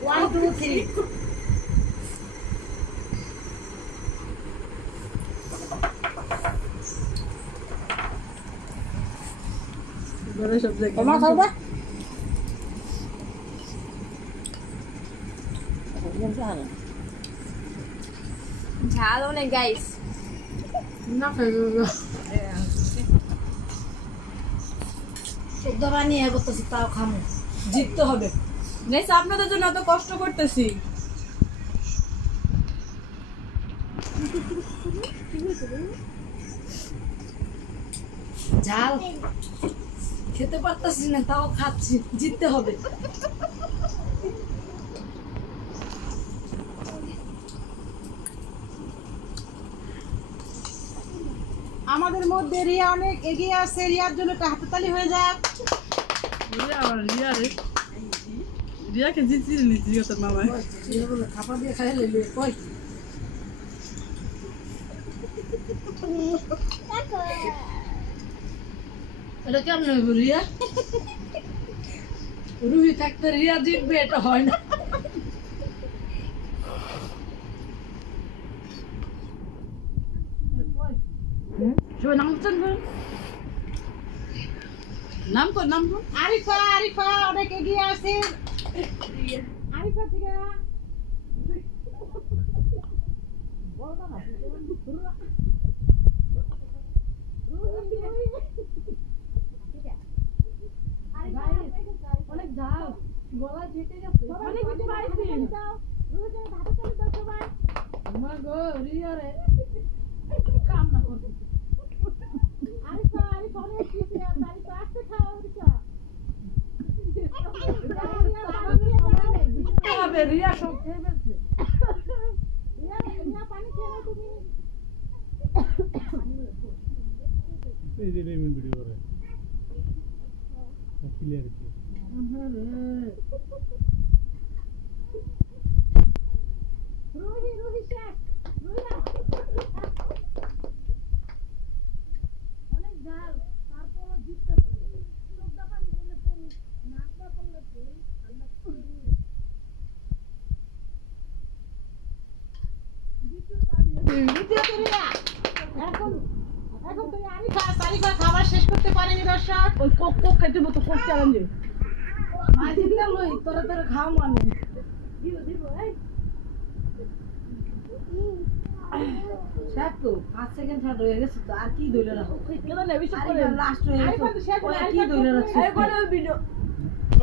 1 2 3 বড় সব জায়গায় তোমরা খাওয়া ঝাল অনেক গাইস না খাইবো শুদ্ধ বানিয়ে করতেছি তাও খামো জিততে হবে গাইস আপনাদের জন্য এত কষ্ট করতেছি ঝাল খেতে পারতাছি না তাও খাচ্ছি জিততে হবে আমাদের মধ্যে রিয়া অনেক এগিয়ে আছে রিয়ার জন্য একটা হাততালি হয়ে যাক রিয়াকে জিতিয়ে নিচ্ছি তোর মামা খাপা দিয়ে খাই লেলে কই এটা কেমন হইব রিয়া রুহি থাকতে রিয়া জিতবে এটা হয় না সবাই নাম করছেন নাম কর আরিফা আরিফা অনেক এগিয়ে আছে আরিফা থেকে অনেক ঝাল গলা জিতে গেছে অনেক কিছু পাইছি আমার গো রিয়া রে কাম না করতে আরিফা আরিফা অনেক কিছু আরিফা আসতে খাও আরিফা হবে রিয়া সব খেয়ে ফেলছে রিয়া পানি খেয়ে নাও তুমি এই যে লেমন ভিডিও করে ক্লিয়ার কি রুহি রুহি শেখ রুহি অনেক ঝাল তারপর জিততে হবে চোখটা পানি করলে পড়ি নাকটা করলে পড়ি আল্লাহ দ্বিতীয় রিয়া এখন এখন তুই আরিফা খাবার শেষ করতে পারেনি দর্শক ওই কোক কোক খাইতে মতো কোক চ্যালেঞ্জে মাই দিতে লই তোরা তোরা খাও মানে দিব এই শেষ তো 5 সেকেন্ড ছাড় হয়ে গেছে তো আর কি ধরে রাখো কেন নেবিস করে লাস্ট হয়ে গেছে আরিফা তো শেষ ওই আর কি ধরে রাখছো এই করে ভিডিও